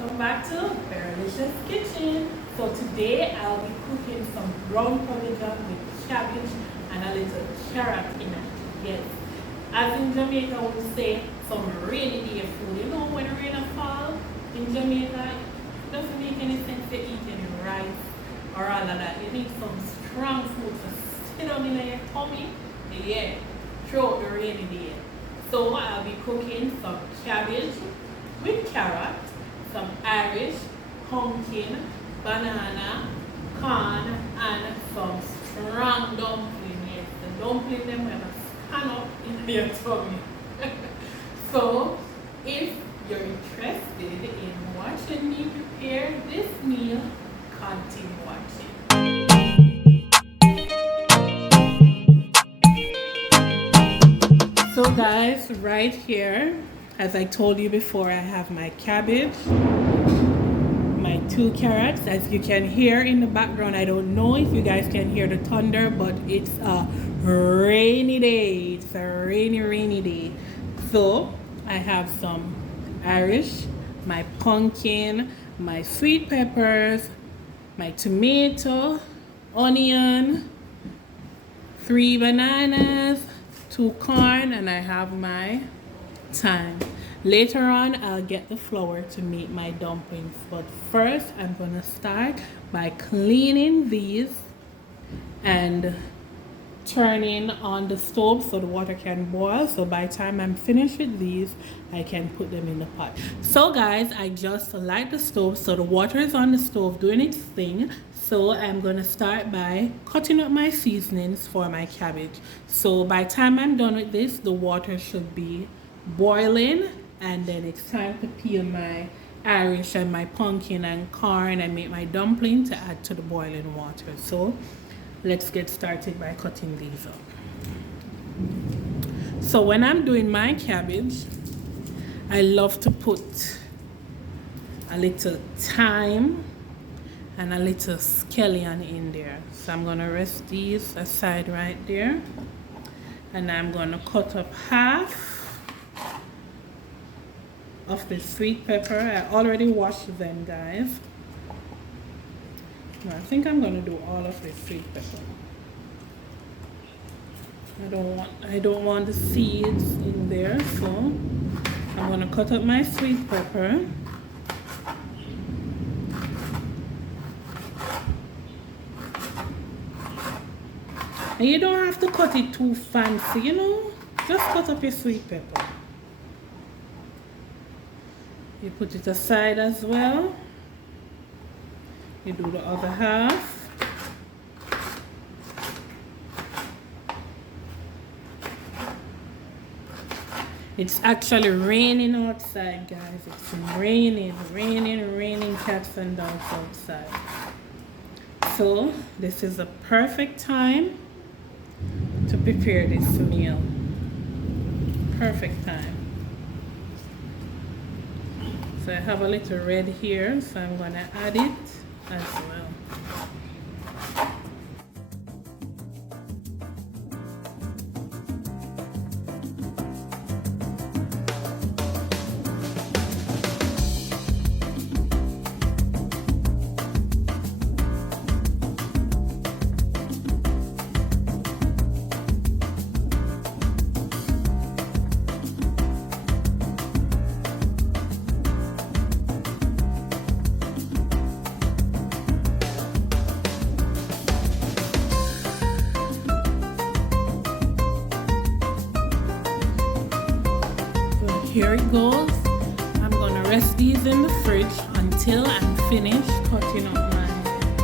welcome back to Berrylicious Kitchen. So today I'll be cooking some brown potato with cabbage and a little carrot in it. Yes, as in Jamaica we say, some rainy day food. You know when rain fall in Jamaica, it doesn't make any sense to eat any rice or all of that. You need some strong food to sit down in your tummy. Yeah, throughout the rainy day. So I'll be cooking some cabbage with carrot, some Irish, pumpkin, banana, corn, and some strong dumpling. Yes, the dumpling them will stand up in your tummy. So, if you're interested in watching me prepare this meal, continue watching. So guys, right here, as I told you before, I have my cabbage, my 2 carrots. As you can hear in the background, I don't know if you guys can hear the thunder, but it's a rainy day. It's a rainy day. So I have some Irish, my pumpkin, my sweet peppers, my tomato, onion, 3 bananas, 2 corn, and I have my thyme. Later on I'll get the flour to make my dumplings, but first I'm gonna start by cleaning these and turning on the stove so the water can boil. So by the time I'm finished with these, I can put them in the pot. So guys, I just light the stove so the water is on the stove doing its thing. So I'm gonna start by cutting up my seasonings for my cabbage. So by the time I'm done with this, the water should be boiling, and then it's time to peel my Irish and my pumpkin and corn and make my dumpling to add to the boiling water. So let's get started by cutting these up. So when I'm doing my cabbage, I love to put a little thyme and a little scallion in there. So I'm gonna rest these aside right there, and I'm gonna cut up half of the sweet pepper. I already washed them, guys. No, I think I'm gonna do all of the sweet pepper. I don't want the seeds in there, so I'm gonna cut up my sweet pepper. And you don't have to cut it too fancy, you know. Just cut up your sweet pepper. You put it aside as well. You do the other half. It's actually raining outside, guys. It's raining cats and dogs outside. So this is the perfect time to prepare this meal. Perfect time. So I have a little red here, so I'm gonna add it as well. Here it goes. I'm gonna rest these in the fridge until I'm finished cutting up my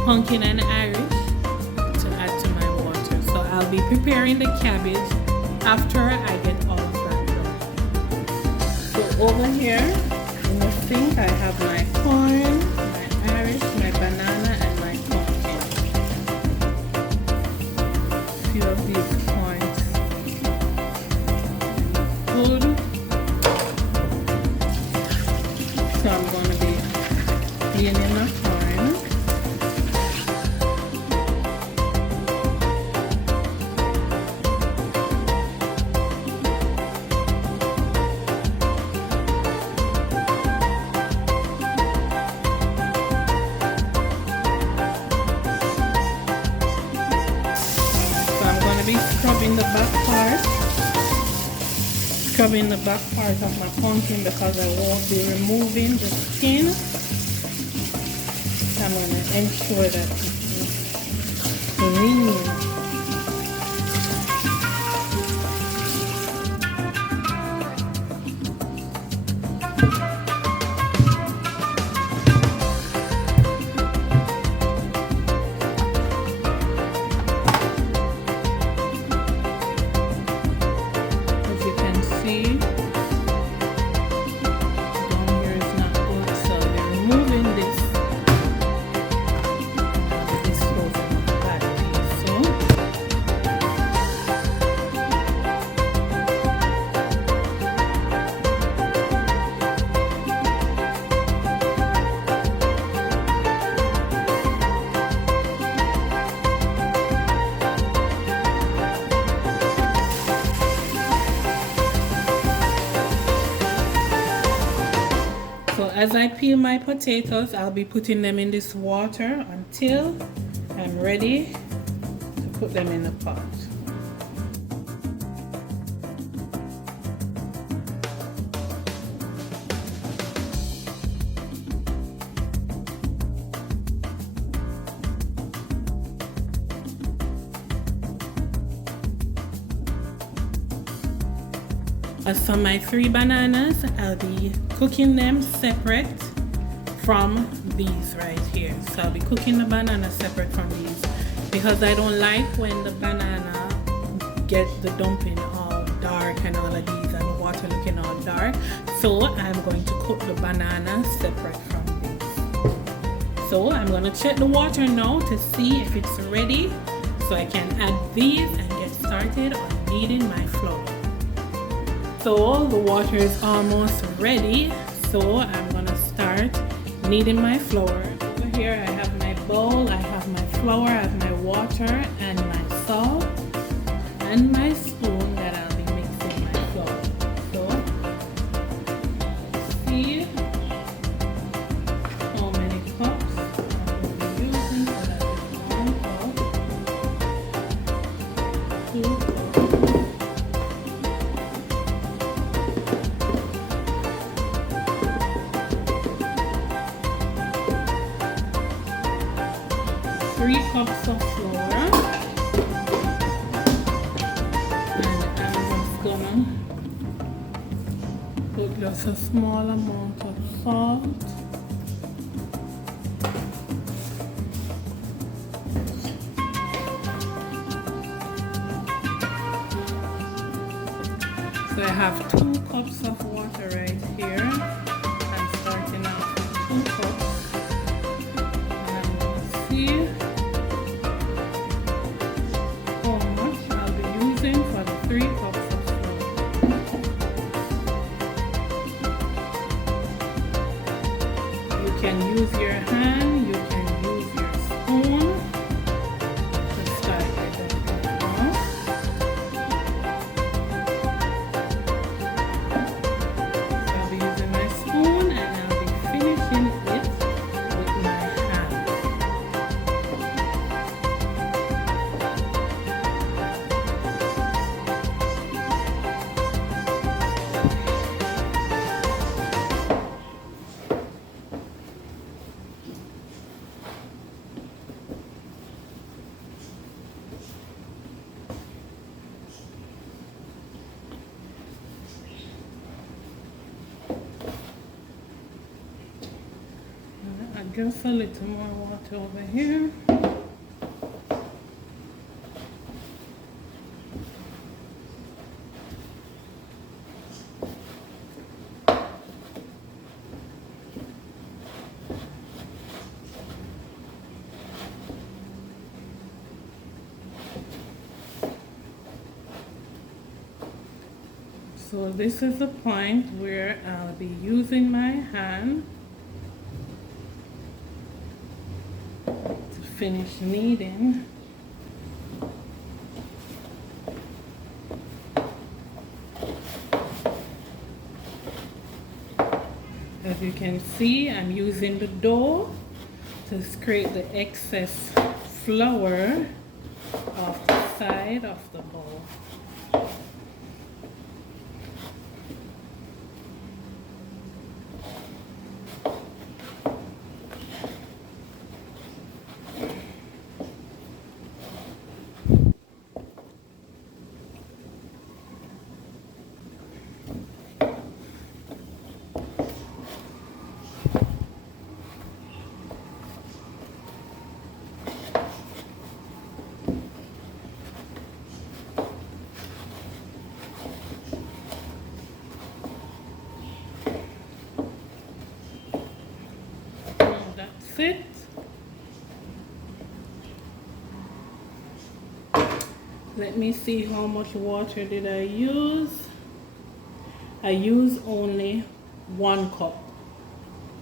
pumpkin and Irish to add to my water. So I'll be preparing the cabbage after I get all of that done. So over here in the sink I have my corn, my Irish, my banana, and my pumpkin. A few of these corns. Good. So I'm going to be peeling my corn. scrubbing the back part of my pumpkin because I won't be removing the skin. I'm going to ensure that it's clean. As I peel my potatoes, I'll be putting them in this water until I'm ready to put them in the pot. As for my 3 bananas, I'll be cooking them separate from these right here. So I'll be cooking the banana separate from these because I don't like when the banana get the dumpling all dark and all of these and the water looking all dark. So I'm going to cook the banana separate from these. So I'm going to check the water now to see if it's ready so I can add these and get started on kneading my flour. So the water is almost ready, so I'm gonna start kneading my flour. Over here I have my bowl, I have my flour, I have my water and my salt and my spoon that I'll be mixing my flour. So see how many cups I will be using. So that is 1 cup, 2 cups, 3 cups of flour, and I'm just gonna put just a small amount of salt, so I have 2 cups of water right here. I'm starting out with 2 cups, and I'm gonna see for the 3 cups of flour. You can use your hand, you can use your spoon to start with it. So I'll be using my spoon and I'll be finishing it with my hand. Just a little more water over here. So this is the point where I'll be using my hand to finish kneading. As you can see, I'm using the dough to scrape the excess flour off the side of the bowl. it. Let me see how much water did I use. I used only 1 cup.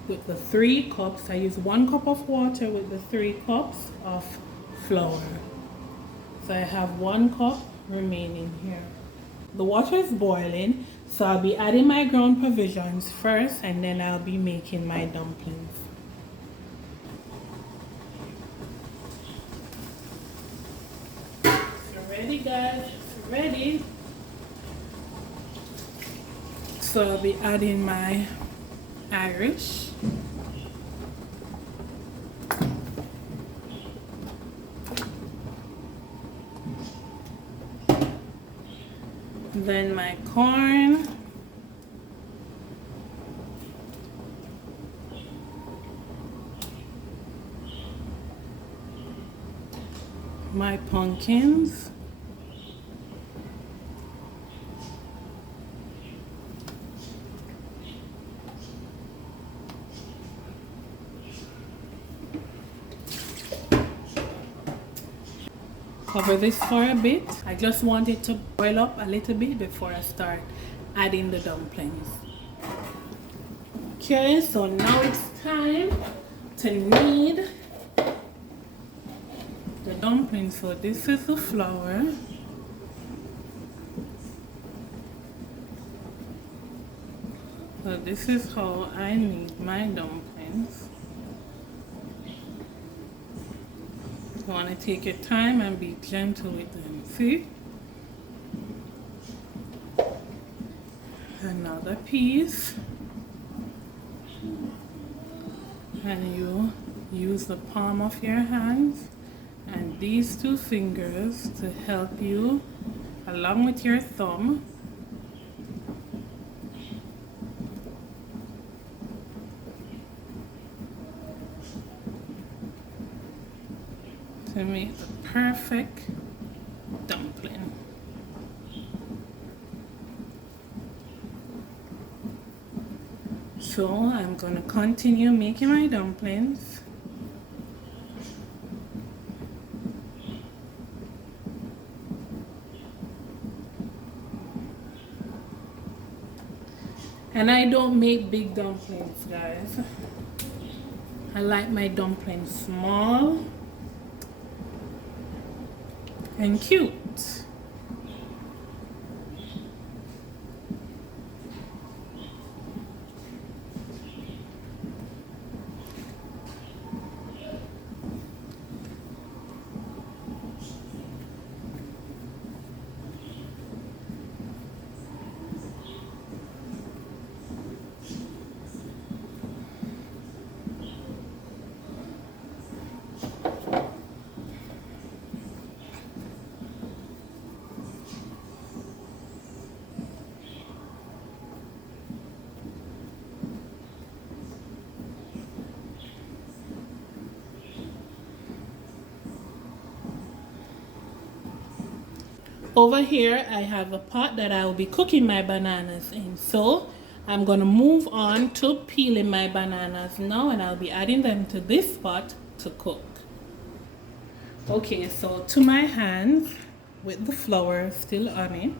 With the 3 cups, I used 1 cup of water with the 3 cups of flour. So I have 1 cup remaining here. The water is boiling, so I'll be adding my ground provisions first and then I'll be making my dumplings. It's ready, guys, it's ready. So I'll be adding my Irish. Then my corn. My pumpkins. Cover this for a bit. I just want it to boil up a little bit before I start adding the dumplings. Okay, so now it's time to knead the dumplings. So this is the flour. So this is how I knead my dumplings. You want to take your time and be gentle with them. See? Another piece. And you use the palm of your hands and these 2 fingers to help you, along with your thumb, to make the perfect dumpling. So I'm going to continue making my dumplings. And I don't make big dumplings, guys. I like my dumplings small and cute. Over here I have a pot that I will be cooking my bananas in. So I'm going to move on to peeling my bananas now, and I'll be adding them to this pot to cook. Okay, so to my hands with the flour still on it.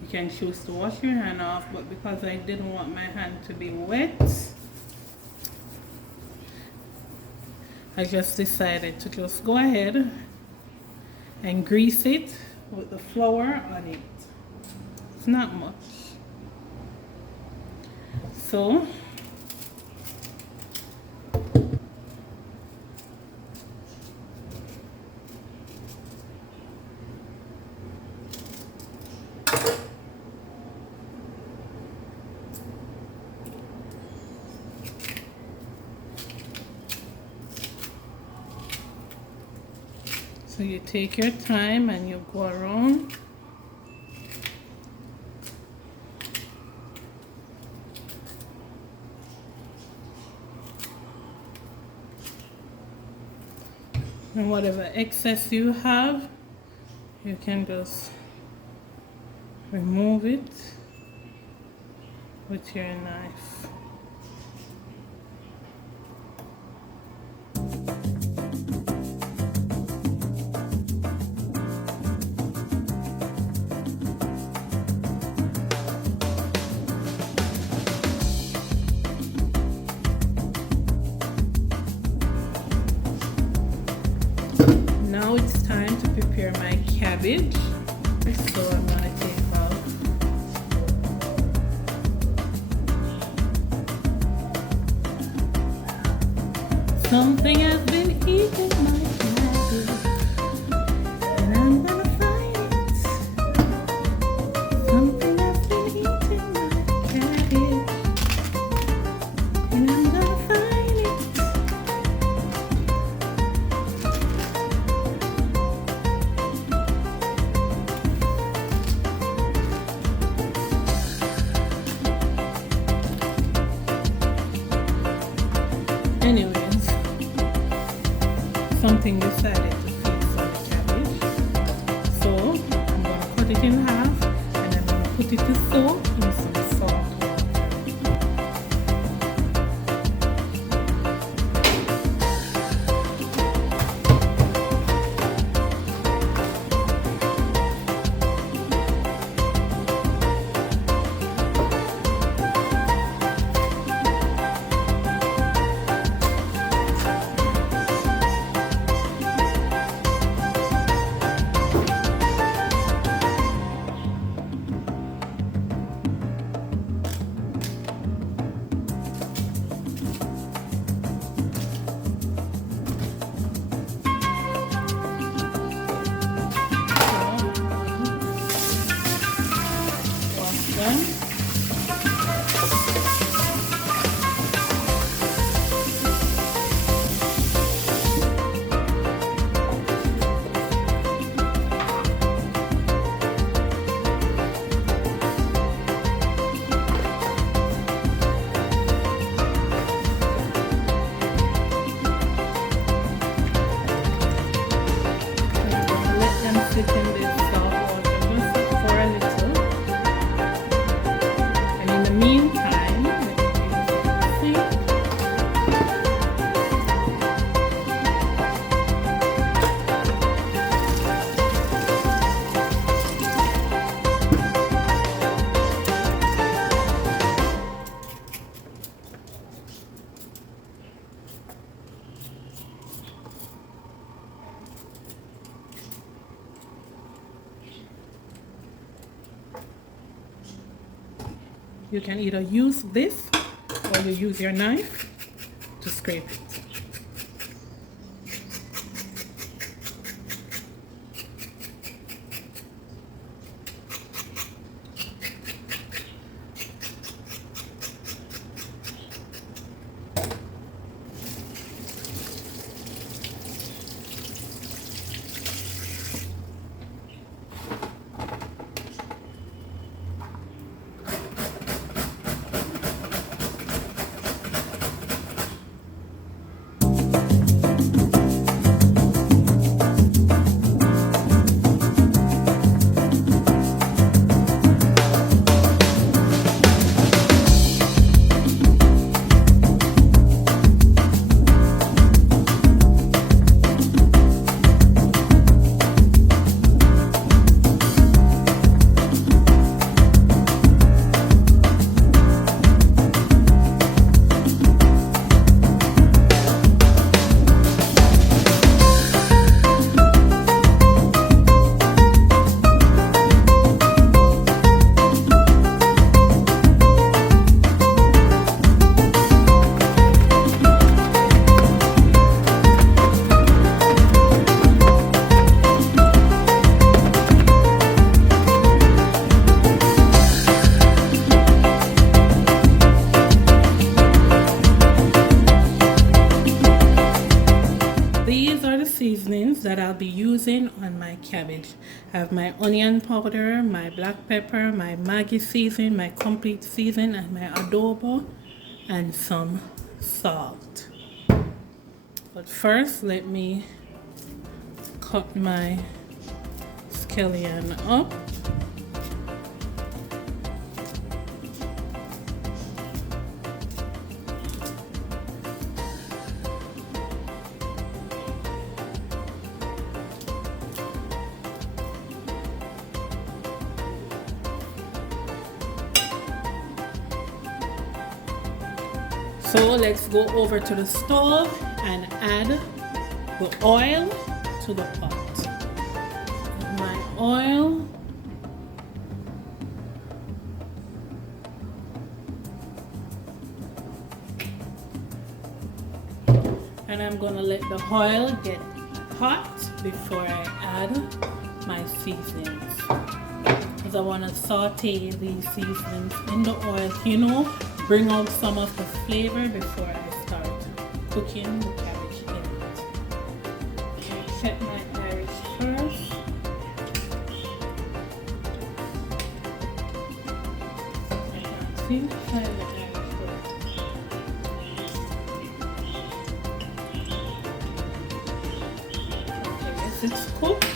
You can choose to wash your hand off, but because I didn't want my hand to be wet, I just decided to just go ahead and grease it with the flour on it. It's not much. So you take your time and you go around. And whatever excess you have, you can just remove it with your knife. here my cabbage. So I'm gonna take out something has been eating my cabbage, and I'm gonna find it. Something has been eating my cabbage, and I'm gonna find it. Anyways, something decided to feast on the cabbage. So I'm going to cut it in half and I'm going to put it to soak in some salt sit in this salt water just for a little. And in the meantime, let me see. You can either use this or you use your knife to scrape it. Seasonings that I'll be using on my cabbage. I have my onion powder, my black pepper, my Maggi season, my complete season, and my adobo, and some salt. But first, let me cut my scallion up. So let's go over to the stove and add the oil to the pot. oil. And I'm gonna let the oil get hot before I add my seasonings, because I want to saute these seasonings in the oil, you know, bring out some of the flavor before I start cooking the cabbage in it. Okay, set my Irish first. See, try the Irish first. Okay, this is cooked,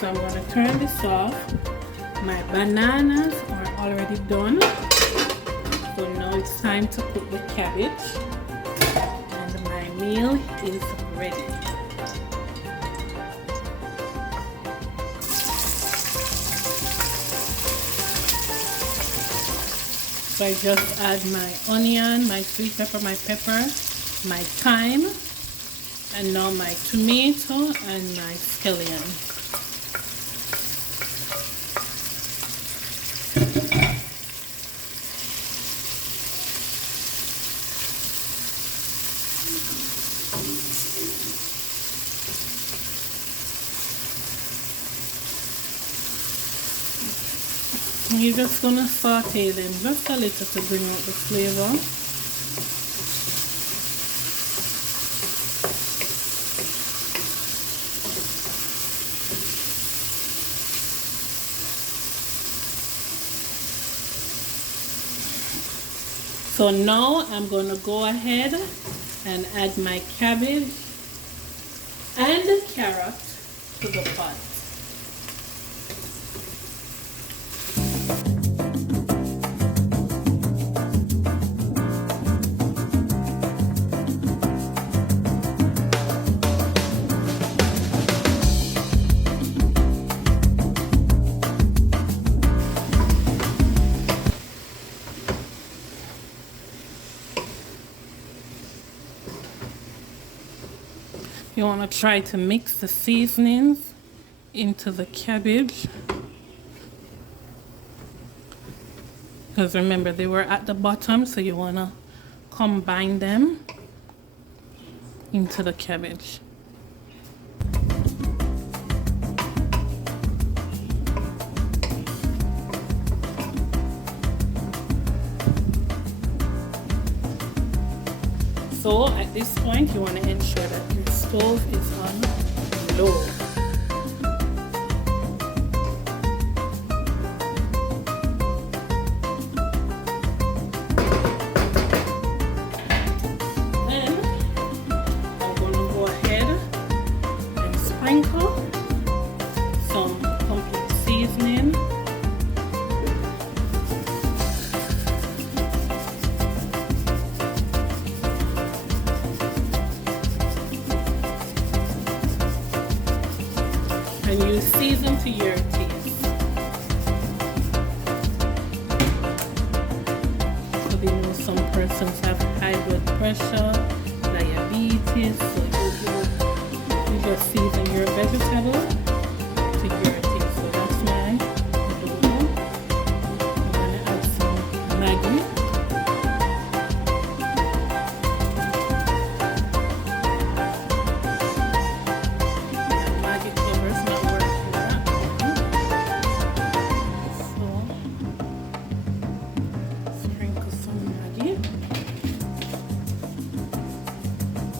so I'm going to turn this off. My bananas are already done, so now it's time to cook the cabbage, and my meal is ready. So I just add my onion, my sweet pepper, my pepper, my thyme, and now my tomato and my scallion. You're just gonna saute them just a little to bring out the flavor. So now I'm gonna go ahead and add my cabbage and the carrot to the pot. You want to try to mix the seasonings into the cabbage, because remember they were at the bottom, so you want to combine them into the cabbage. So at this point you want to ensure that your stove is on low. Then I'm going to go ahead and sprinkle some complete seasoning. And you season to your taste. So we know some persons have high blood pressure, diabetes, so you just season your vegetable to your taste. So that's why I'm gonna add some Maggi.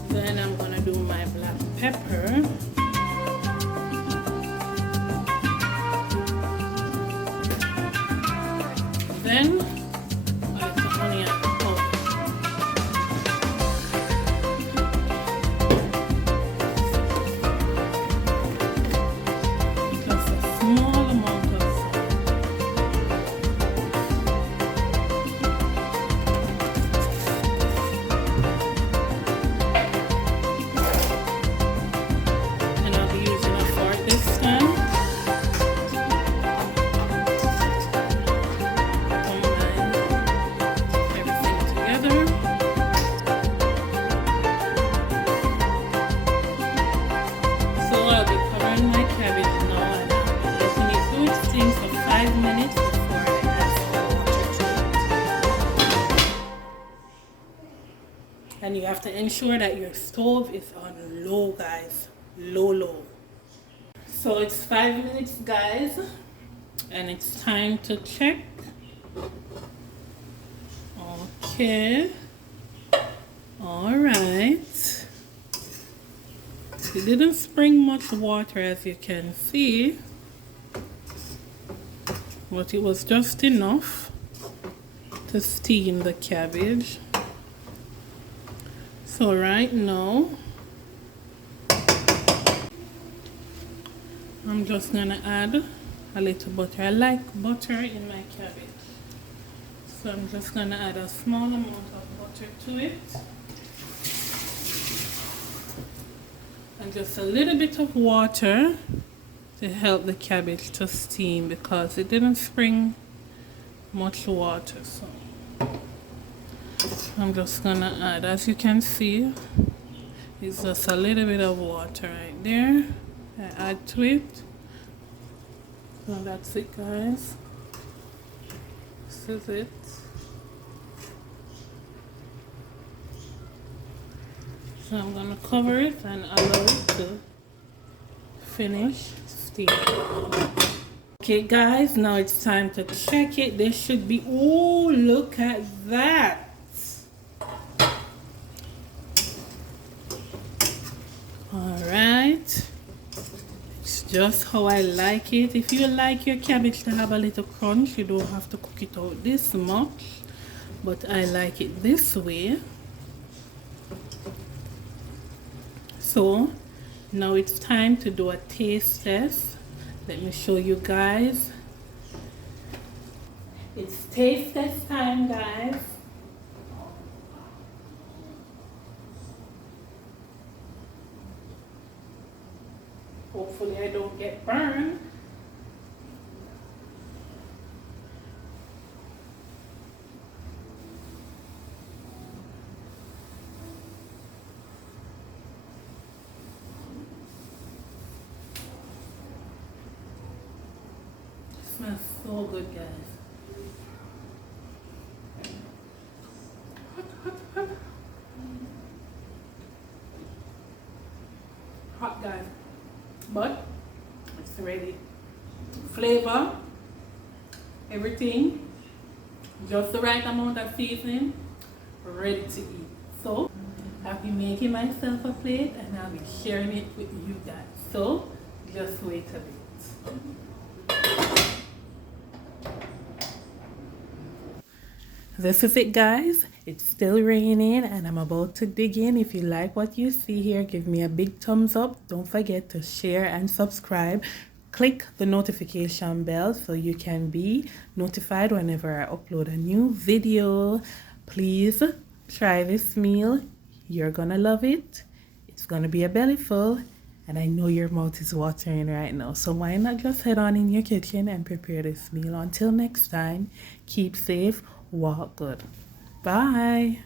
Then I'm gonna do my black pepper. Then I put the onion powder. Just a small amount of salt. And you have to ensure that your stove is on low, guys. Low. So it's 5 minutes, guys, and it's time to check. Okay. All right. It didn't spring much water, as you can see, but it was just enough to steam the cabbage. So right now, I'm just gonna add a little butter. I like butter in my cabbage, so I'm just gonna add a small amount of butter to it, and just a little bit of water to help the cabbage to steam, because it didn't spring much water. So I'm just gonna add, as you can see, it's just a little bit of water right there. I add to it. So that's it, guys. This is it. So I'm gonna cover it and allow it to finish steaming. Okay, guys, now it's time to check it. This should be, oh, look at that. All right. It's just how I like it. If you like your cabbage to have a little crunch, you don't have to cook it out this much, but I like it this way. So now it's time to do a taste test. Let me show you guys. It's taste test time, guys. Hopefully I don't get burned. It smells so good, guys. Hot, guys. But it's ready. Flavor, everything, just the right amount of seasoning, ready to eat. So I'll be making myself a plate and I'll be sharing it with you guys. So just wait a bit. This is it, guys. It's still raining and I'm about to dig in. If you like what you see here, give me a big thumbs up. Don't forget to share and subscribe. Click the notification bell so you can be notified whenever I upload a new video. Please try this meal. You're gonna love it. It's gonna be a belly full, and I know your mouth is watering right now. So why not just head on in your kitchen and prepare this meal. Until next time, keep safe, walk good. Bye.